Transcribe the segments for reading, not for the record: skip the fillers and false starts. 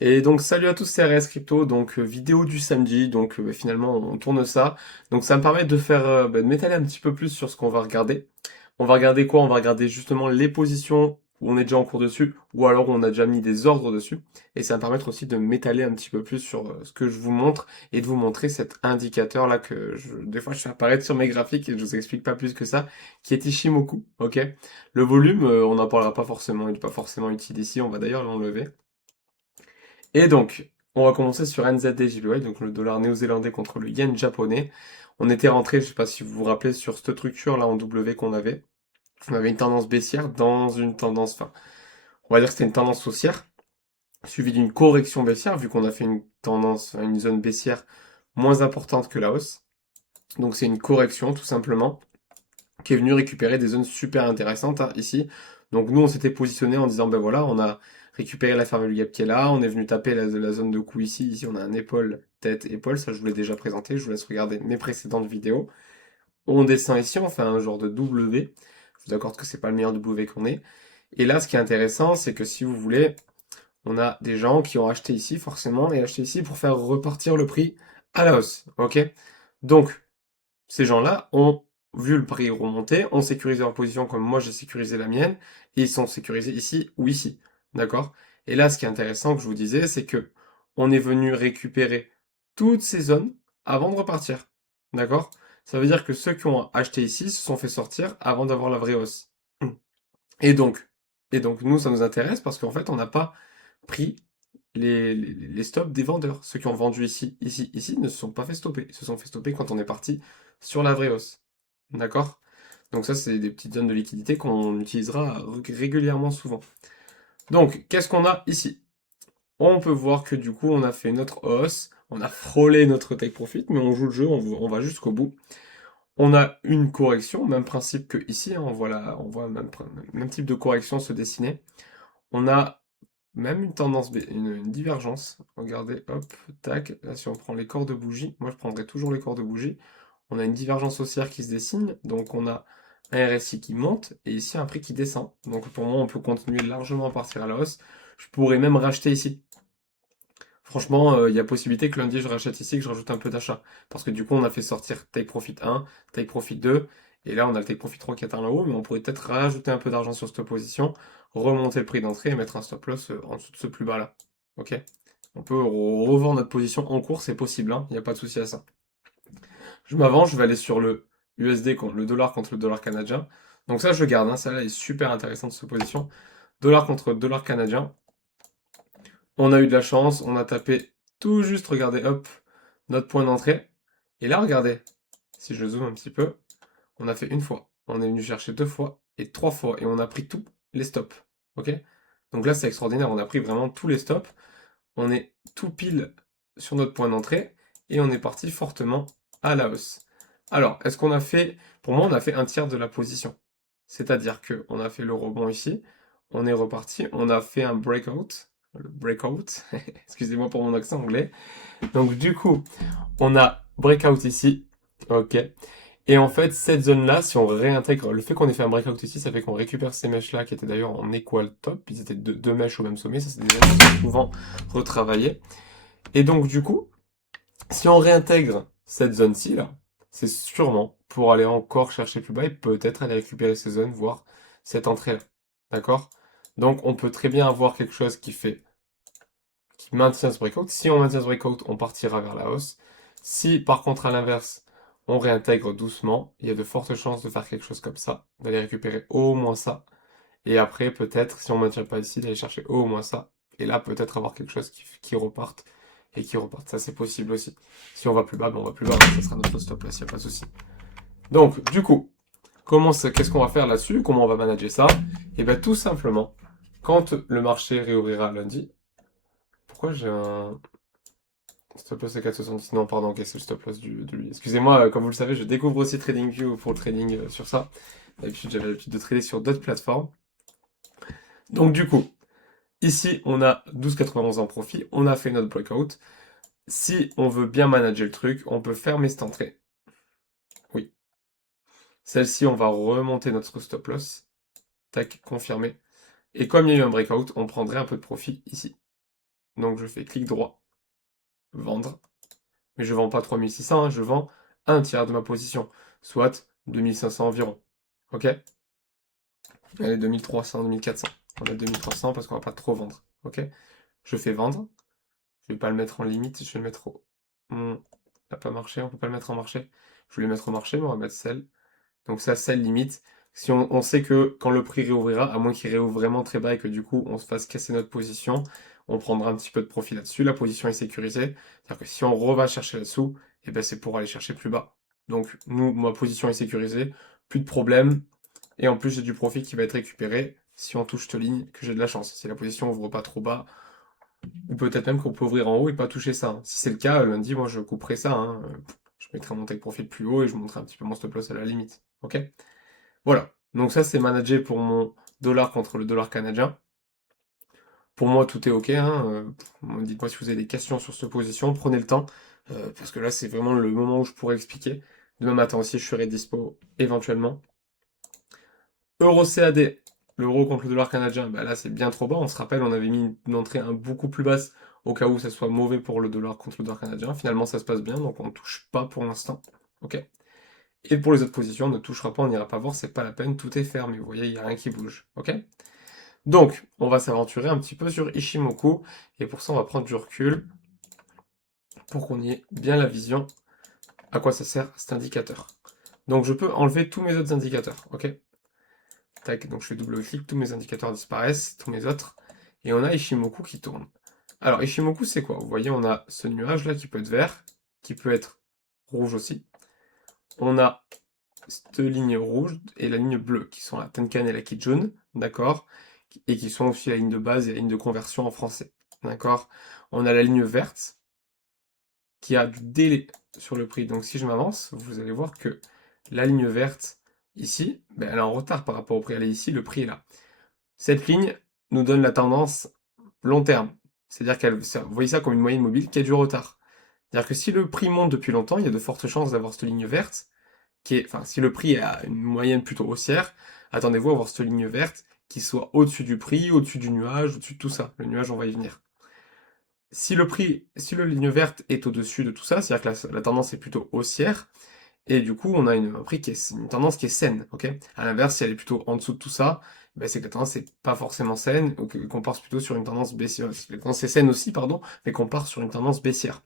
Et donc salut à tous, c'est RS Crypto, donc vidéo du samedi, donc finalement on tourne ça. Donc ça me permet de faire, de m'étaler un petit peu plus sur ce qu'on va regarder. On va regarder quoi? On va regarder justement les positions où on est déjà en cours dessus, ou alors où on a déjà mis des ordres dessus. Et ça va me permettre aussi de m'étaler un petit peu plus sur ce que je vous montre, et de vous montrer cet indicateur là des fois je fais apparaître sur mes graphiques, et je vous explique pas plus que ça, qui est Ishimoku, ok? Le volume, on n'en parlera pas forcément, il n'est pas forcément utile ici, on va d'ailleurs l'enlever. Et donc, on va commencer sur NZD-JPY, donc le dollar néo-zélandais contre le yen japonais. On était rentré, je sais pas si vous vous rappelez, sur cette structure là en W qu'on avait. On avait une tendance baissière dans une tendance, enfin, on va dire que c'était une tendance haussière, suivie d'une correction baissière, vu qu'on a fait une tendance, enfin, une zone baissière moins importante que la hausse. Donc c'est une correction tout simplement qui est venu récupérer des zones super intéressantes hein, ici. Donc nous, on s'était positionné en disant, ben voilà, on a récupéré la famille gap qui est là, on est venu taper la zone de coup ici. Ici, on a un épaule, tête, épaule, ça je vous l'ai déjà présenté, je vous laisse regarder mes précédentes vidéos. On descend ici, on fait un genre de W. Je vous accorde que c'est pas le meilleur W qu'on ait. Et là, ce qui est intéressant, c'est que si vous voulez, on a des gens qui ont acheté ici, forcément, et acheté ici pour faire repartir le prix à la hausse. Ok? Donc, ces gens-là ont vu le prix remonter, ont sécurisé leur position comme moi j'ai sécurisé la mienne, et ils sont sécurisés ici ou ici. D'accord? Et là, ce qui est intéressant que je vous disais, c'est que on est venu récupérer toutes ces zones avant de repartir. D'accord? Ça veut dire que ceux qui ont acheté ici se sont fait sortir avant d'avoir la vraie hausse. Et donc, nous, ça nous intéresse parce qu'en fait, on n'a pas pris les stops des vendeurs. Ceux qui ont vendu ici, ici, ici, ne se sont pas fait stopper. Ils se sont fait stopper quand on est parti sur la vraie hausse. D'accord? Donc ça, c'est des petites zones de liquidité qu'on utilisera régulièrement souvent. Donc, qu'est-ce qu'on a ici? On peut voir que du coup, on a fait notre hausse, on a frôlé notre take profit, mais on joue le jeu, on va jusqu'au bout. On a une correction, même principe que ici, hein, on voit même type de correction se dessiner. On a même une tendance, une divergence. Regardez, hop, tac. Là, si on prend les corps de bougie, moi je prendrai toujours les corps de bougie. On a une divergence haussière qui se dessine. Donc on a un RSI qui monte et ici un prix qui descend. Donc pour moi, on peut continuer largement à partir à la hausse. Je pourrais même racheter ici. Franchement, il y a possibilité que lundi je rachète ici, que je rajoute un peu d'achat. Parce que du coup, on a fait sortir Take Profit 1, Take Profit 2, et là on a le Take Profit 3 qui atteint là-haut, mais on pourrait peut-être rajouter un peu d'argent sur cette position, remonter le prix d'entrée et mettre un stop loss en dessous de ce plus bas là. Ok? On peut revendre notre position en cours, c'est possible, hein, il n'y a pas de souci à ça. Je m'avance, je vais aller sur le USD contre le dollar canadien. Donc ça, je le garde, hein, ça là est super intéressante cette position. Dollar contre dollar canadien. On a eu de la chance, on a tapé tout juste, regardez, hop, notre point d'entrée. Et là, regardez, si je zoome un petit peu, on a fait une fois, on est venu chercher deux fois et trois fois, et on a pris tous les stops. Ok? Donc là, c'est extraordinaire, on a pris vraiment tous les stops, on est tout pile sur notre point d'entrée, et on est parti fortement à la hausse. Alors, est-ce qu'on a fait, pour moi, on a fait un tiers de la position. C'est-à-dire que on a fait le rebond ici, on est reparti, on a fait un breakout, le breakout, excusez-moi pour mon accent anglais. Donc du coup, on a breakout ici, ok. Et en fait, cette zone-là, si on réintègre, le fait qu'on ait fait un breakout ici, ça fait qu'on récupère ces mèches-là qui étaient d'ailleurs en equal top, ils étaient deux mèches au même sommet, ça c'est des zones qui sont souvent retravaillées. Et donc du coup, si on réintègre cette zone-ci, là, c'est sûrement pour aller encore chercher plus bas et peut-être aller récupérer ces zones, voire cette entrée-là. D'accord? Donc on peut très bien avoir quelque chose qui maintient ce breakout. Si on maintient ce breakout, on partira vers la hausse. Si par contre à l'inverse, on réintègre doucement, il y a de fortes chances de faire quelque chose comme ça, d'aller récupérer au moins ça. Et après, peut-être, si on ne maintient pas ici, d'aller chercher au moins ça. Et là, peut-être avoir quelque chose qui reparte et qui reparte. Ça, c'est possible aussi. Si on va plus bas, ben on va plus bas. Ça sera notre stop là, s'il n'y a pas de souci. Donc, du coup, qu'est-ce qu'on va faire là-dessus? Comment on va manager ça? Et bien, tout simplement, quand le marché réouvrira lundi, pourquoi j'ai un stop loss à 4,70? Non, pardon, ok, c'est le stop loss de lui. Excusez-moi, comme vous le savez, je découvre aussi TradingView pour le trading sur ça. D'habitude, j'avais l'habitude de trader sur d'autres plateformes. Donc, du coup, ici, on a 12,91 en profit, on a fait notre breakout. Si on veut bien manager le truc, on peut fermer cette entrée. Oui. Celle-ci, on va remonter notre stop loss. Tac, confirmé. Et comme il y a eu un breakout, on prendrait un peu de profit ici. Donc je fais clic droit, vendre. Mais je vends pas 3600, hein, je vends un tiers de ma position, soit 2500 environ. Ok? Allez, 2300, 2400. On va 2300 parce qu'on va pas trop vendre. Ok? Je fais vendre. Je vais pas le mettre en limite, je vais le mettre au... Ça n'a pas marché, on peut pas le mettre en marché. Je vais le mettre au marché, mais on va mettre sell. Donc ça, sell limite. Si on sait que quand le prix réouvrira, à moins qu'il réouvre vraiment très bas et que du coup on se fasse casser notre position, on prendra un petit peu de profit là-dessus. La position est sécurisée. C'est-à-dire que si on reva chercher là-dessous, et ben c'est pour aller chercher plus bas. Donc nous, ma position est sécurisée, plus de problème. Et en plus, j'ai du profit qui va être récupéré si on touche cette ligne, que j'ai de la chance. Si la position ouvre pas trop bas, ou peut-être même qu'on peut ouvrir en haut et pas toucher ça, hein. Si c'est le cas, lundi, moi je couperai ça, hein. Je mettrai mon take profit plus haut et je montrerai un petit peu mon stop loss à la limite. Ok? Voilà. Donc ça, c'est managé pour mon dollar contre le dollar canadien. Pour moi, tout est ok, hein. Dites-moi si vous avez des questions sur cette position, prenez le temps, parce que là, c'est vraiment le moment où je pourrais expliquer. Demain matin aussi, je serai dispo éventuellement. Euro CAD, l'euro contre le dollar canadien, bah là c'est bien trop bas. On se rappelle, on avait mis une entrée beaucoup plus basse au cas où ça soit mauvais pour le dollar contre le dollar canadien. Finalement, ça se passe bien, donc on ne touche pas pour l'instant. Ok. Et pour les autres positions, on ne touchera pas, on n'ira pas voir, c'est pas la peine, tout est fermé. Vous voyez, il n'y a rien qui bouge. Ok. Donc, on va s'aventurer un petit peu sur Ishimoku, et pour ça, on va prendre du recul pour qu'on y ait bien la vision à quoi ça sert cet indicateur. Donc, je peux enlever tous mes autres indicateurs. Ok. Tac, donc je fais double-clic, tous mes indicateurs disparaissent, tous mes autres, et on a Ishimoku qui tourne. Alors Ishimoku c'est quoi? Vous voyez, on a ce nuage là qui peut être vert, qui peut être rouge aussi. On a cette ligne rouge et la ligne bleue, qui sont la Tenkan et la Kijun, d'accord? Et qui sont aussi la ligne de base et la ligne de conversion en français, d'accord? On a la ligne verte, qui a du délai sur le prix. Donc si je m'avance, vous allez voir que la ligne verte, ici, ben, elle est en retard par rapport au prix. Elle est ici, le prix est là. Cette ligne nous donne la tendance long terme. C'est-à-dire qu'elle, vous voyez ça comme une moyenne mobile qui a du retard. C'est-à-dire que si le prix monte depuis longtemps, il y a de fortes chances d'avoir cette ligne verte, qui est, enfin, si le prix est à une moyenne plutôt haussière, attendez-vous à avoir cette ligne verte qui soit au-dessus du prix, au-dessus du nuage, au-dessus de tout ça. Le nuage, on va y venir. Si la ligne verte est au-dessus de tout ça, c'est-à-dire que la tendance est plutôt haussière, et du coup, on a un prix qui est une tendance qui est saine, ok? À l'inverse, si elle est plutôt en dessous de tout ça, ben c'est que la tendance n'est pas forcément saine, ou qu'on part plutôt sur une tendance baissière. La tendance est saine aussi, pardon, mais qu'on part sur une tendance baissière.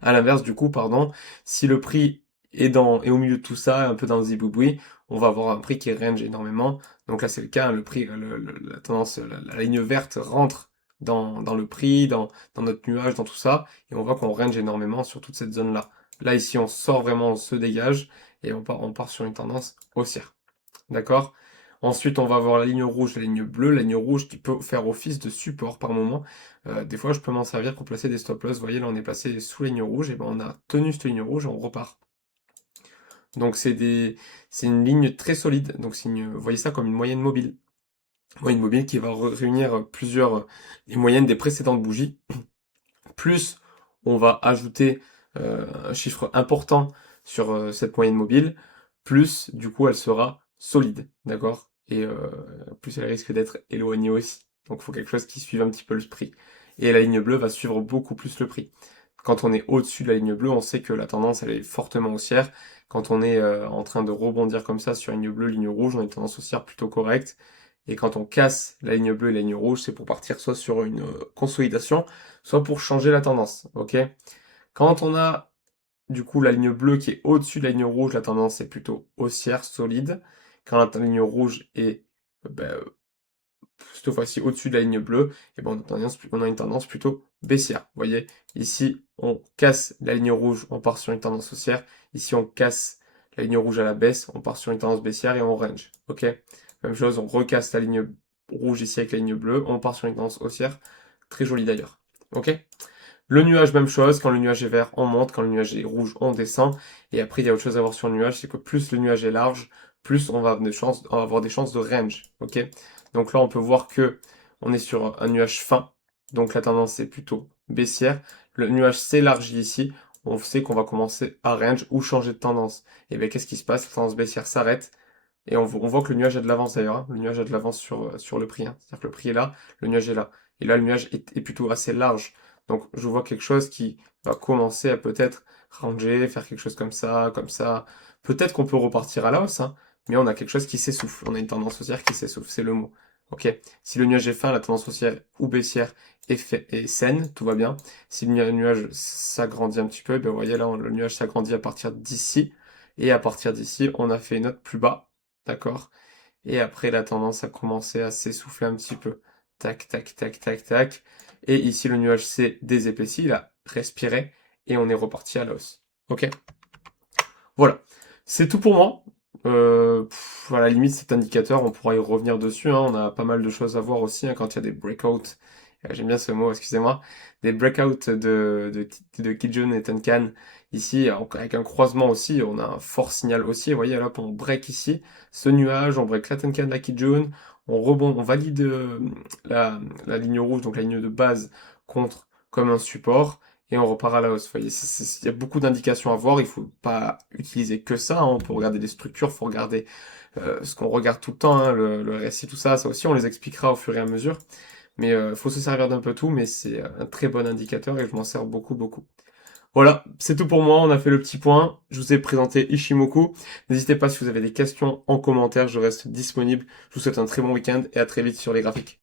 À l'inverse, du coup, pardon, si le prix est au milieu de tout ça, un peu dans le ziboubouis, on va avoir un prix qui range énormément. Donc là, c'est le cas, hein, le prix, la tendance, la ligne verte rentre dans le prix, dans notre nuage, dans tout ça, et on voit qu'on range énormément sur toute cette zone-là. Là, ici, on sort vraiment, on se dégage, et on part sur une tendance haussière. D'accord? Ensuite, on va avoir la ligne rouge, la ligne bleue. La ligne rouge qui peut faire office de support par moment. Des fois, je peux m'en servir pour placer des stop loss. Vous voyez, là, on est placé sous la ligne rouge, et ben on a tenu cette ligne rouge et on repart. Donc, c'est une ligne très solide. Donc, vous voyez ça comme une moyenne mobile. Moyenne mobile qui va réunir les moyennes des précédentes bougies. Plus on va ajouter un chiffre important sur cette moyenne mobile, plus du coup elle sera solide, d'accord? Et plus elle risque d'être éloignée aussi. Donc il faut quelque chose qui suive un petit peu le prix. Et la ligne bleue va suivre beaucoup plus le prix. Quand on est au-dessus de la ligne bleue, on sait que la tendance elle est fortement haussière. Quand on est en train de rebondir comme ça sur ligne bleue, ligne rouge, on a une tendance haussière plutôt correcte. Et quand on casse la ligne bleue et la ligne rouge, c'est pour partir soit sur une consolidation, soit pour changer la tendance, ok? Quand on a du coup la ligne bleue qui est au-dessus de la ligne rouge, la tendance est plutôt haussière, solide. Quand la ligne rouge est ben, cette fois-ci au-dessus de la ligne bleue, et ben on a une tendance plutôt baissière. Vous voyez, ici on casse la ligne rouge, on part sur une tendance haussière. Ici on casse la ligne rouge à la baisse, on part sur une tendance baissière et on range. Ok? Même chose, on recasse la ligne rouge ici avec la ligne bleue, on part sur une tendance haussière. Très jolie d'ailleurs. Ok? Le nuage, même chose, quand le nuage est vert, on monte, quand le nuage est rouge, on descend. Et après, il y a autre chose à voir sur le nuage, c'est que plus le nuage est large, plus on va avoir des chances de range. Ok? Donc là, on peut voir que on est sur un nuage fin, donc la tendance est plutôt baissière. Le nuage s'élargit ici, on sait qu'on va commencer à range ou changer de tendance. Et bien, qu'est-ce qui se passe? La tendance baissière s'arrête. Et on voit que le nuage a de l'avance d'ailleurs, hein. Le nuage a de l'avance sur le prix, hein. C'est-à-dire que le prix est là, le nuage est là. Et là, le nuage est plutôt assez large. Donc, je vois quelque chose qui va commencer à peut-être ranger, faire quelque chose comme ça, comme ça. Peut-être qu'on peut repartir à la hausse, hein, mais on a quelque chose qui s'essouffle. On a une tendance haussière qui s'essouffle, c'est le mot. Ok. Si le nuage est fin, la tendance haussière ou baissière est saine, tout va bien. Si le nuage s'agrandit un petit peu, ben vous voyez là, le nuage s'agrandit à partir d'ici. Et à partir d'ici, on a fait une note plus bas. D'accord? Et après, la tendance a commencé à s'essouffler un petit peu. Tac, tac, tac, tac, tac. Et ici, le nuage s'est désépaissi, il a respiré, et on est reparti à la hausse. Ok? Voilà. C'est tout pour moi. À la limite, cet indicateur, on pourra y revenir dessus, hein. On a pas mal de choses à voir aussi, hein, quand il y a des breakouts. J'aime bien ce mot, excusez-moi. Des breakouts de Kijun et Tenkan. Ici, avec un croisement aussi, on a un fort signal haussier. Vous voyez, là, on break ici, ce nuage, on break la Tenkan, la Kijun, on rebond, on valide la ligne rouge, donc la ligne de base, contre comme un support et on repart à la hausse. Vous voyez, il y a beaucoup d'indications à voir, il faut pas utiliser que ça, hein. On peut regarder les structures, il faut regarder ce qu'on regarde tout le temps, hein, le récit, tout ça, ça aussi on les expliquera au fur et à mesure. Mais il faut se servir d'un peu tout, mais c'est un très bon indicateur et je m'en sers beaucoup, beaucoup. Voilà, c'est tout pour moi, on a fait le petit point, je vous ai présenté Ishimoku. N'hésitez pas si vous avez des questions en commentaire, je reste disponible. Je vous souhaite un très bon week-end et à très vite sur les graphiques.